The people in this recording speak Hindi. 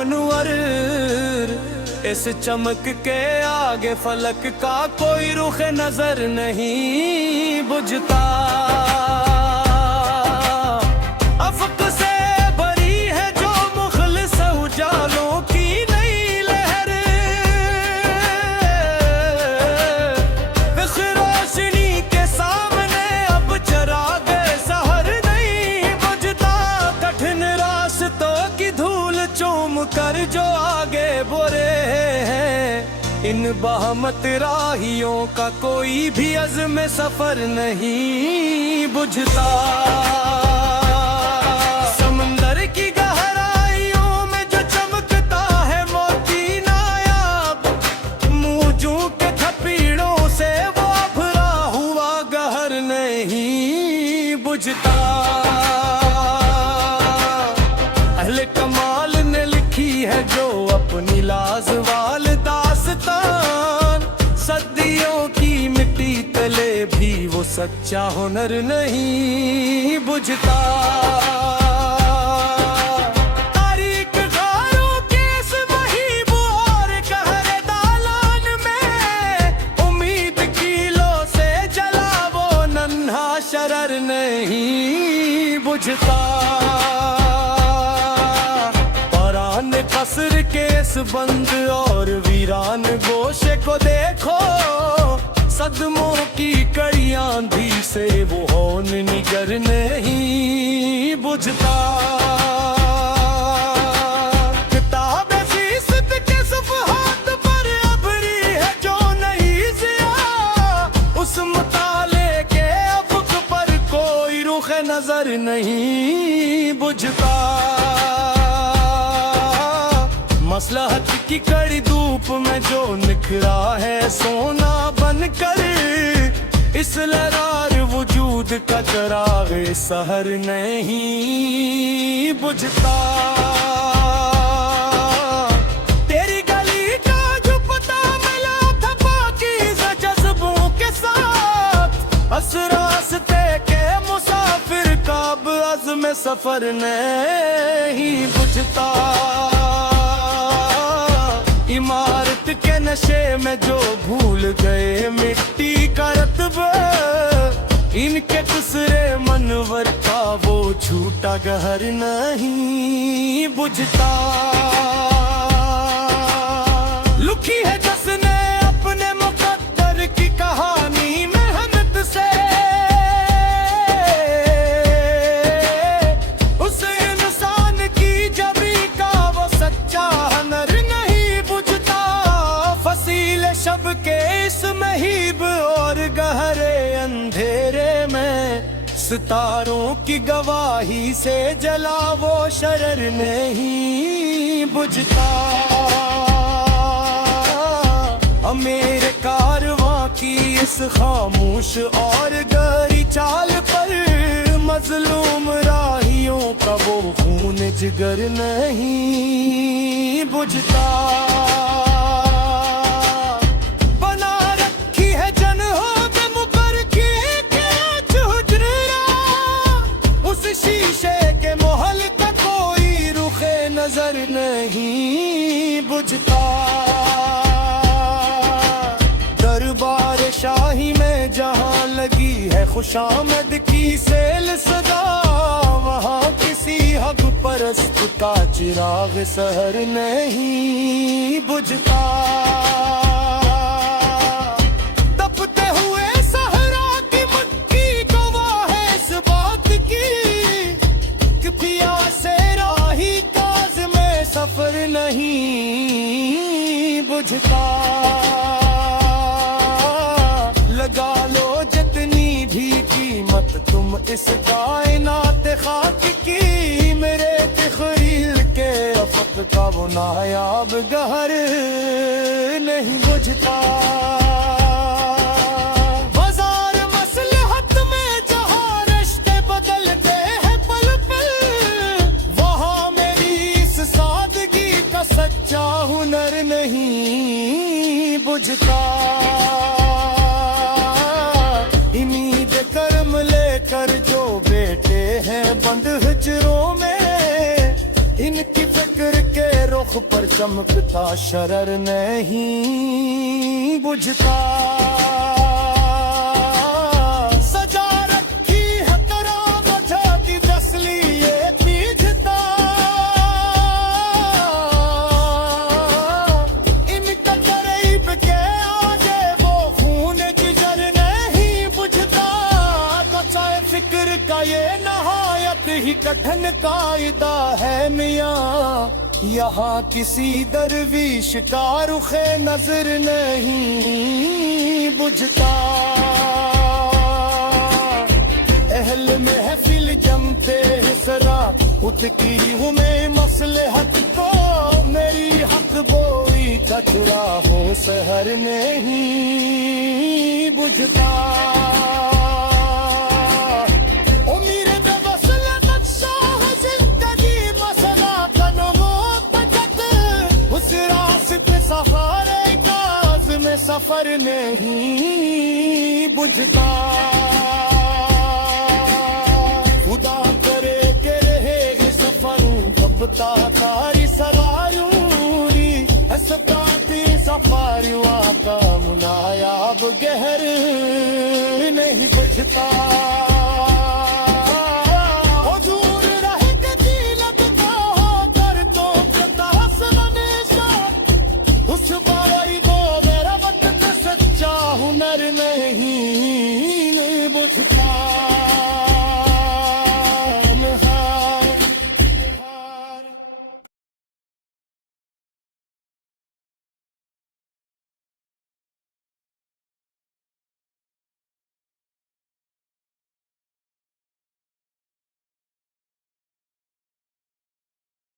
अनवर, इस चमक के आगे फलक का कोई रुख नजर नहीं बुझता। अफक से भरी है जो मुखलिस उजालों की नई लहर, इस रोशनी के सामने अब चरागे सहर नहीं बुझता। कठिन रास्तों की धूल चूम कर जो आगे बोरे हैं, इन बहमत राहियों का कोई भी अज़्म सफर नहीं बुझता। समंदर की गहराइयों में जो चमकता है मोती नायाब, मूजों के थपीड़ों से वो भरा हुआ गहर नहीं बुझता। अहले कमाल ने लिखी है जो अपनी लाजवाल दास्तान, सदियों की मिट्टी तले भी वो सच्चा हुनर नहीं बुझता। तारीख गारों के इस महीब और कहरे दालान में, उम्मीद की लो से जला वो नन्हा शरर नहीं बुझता। कसर के इस बंद और वीरान गोशे को देखो, सदमों की कड़ी आंधी से वो हौन निगर नहीं बुझता। किताबे फीसद के सफ़हात पर अबरी है जो नहीं ज़िया, उस मुताले के अफ़क़ पर कोई रुख नजर नहीं बुझता। मसलहत की कड़ी धूप में जो निखरा है सोना बनकर, इस लरार वजूद का चराग सहर नहीं बुझता। तेरी गली का जो पता मिला था पाकीज़ा जज्बों के साथ, बस रास्ते के मुसाफिर का अब अज़्म सफर नहीं बुझता। इमारत के नशे में जो भूल गए मिट्टी का रत्बा, इनके दूसरे मनवर का वो झूठा गहर नहीं बुझता। लुकी है जिसने अपने मुकद्दर की कहानी मेहनत से, उस इंसान की जबी का वो सच्चा हुनर शब के इस महीब और गहरे अंधेरे में, सितारों की गवाही से जला वो शरर नहीं बुझता। मेरे कारवां की इस खामोश और गहरी चाल पर, मजलूम राहियों का वो खून जिगर नहीं बुझता। नजर नहीं बुझता। दरबार शाही में जहाँ लगी है खुशामद की सेल सदा, वहाँ किसी हक परस्त का चिराग सहर नहीं बुझता। तपते हुए सहरा की मक्की गवाह है इस बात की, कि पिया से राही सफर नहीं बुझता। लगा लो जितनी भी कीमत तुम इस कायनात खाक की, मेरे तखरीर के अफक का वो नायाब गहर नहीं बुझता। बाजार मसलहत में जहाँ रिश्ते बदलते हैं पल पल, वहाँ मेरी इस सादगी का सच्चा हुनर नहीं बुझता। इमीद कर्म लेकर जो बेटे हैं बंद हिजरों में, इनकी फिक्र के रुख मुख पर चमकता शरर नहीं बुझता। सजा रखी है तरह बजाती दसली ये पीछता। इनका करीब के आगे वो खून जिगर नहीं बुझता। तो चाहे फिक्र का ये नहायत ही कठिन कायदा है मियाँ, यहाँ किसी दरवीश का रुखे नजर नहीं बुझता। अहल महफिल जमते सरा उठती हूँ मैं मसलहत को। मेरी हक बोई कचरा हो सहर नहीं बुझता। सहारे काज में सफर नहीं बुझता। खुदा करे के रहे सफर कपता तारी सरायूरी हसपाती सफारियों का मुनायाब गहर नहीं बुझता। हुनर नहीं बुझता।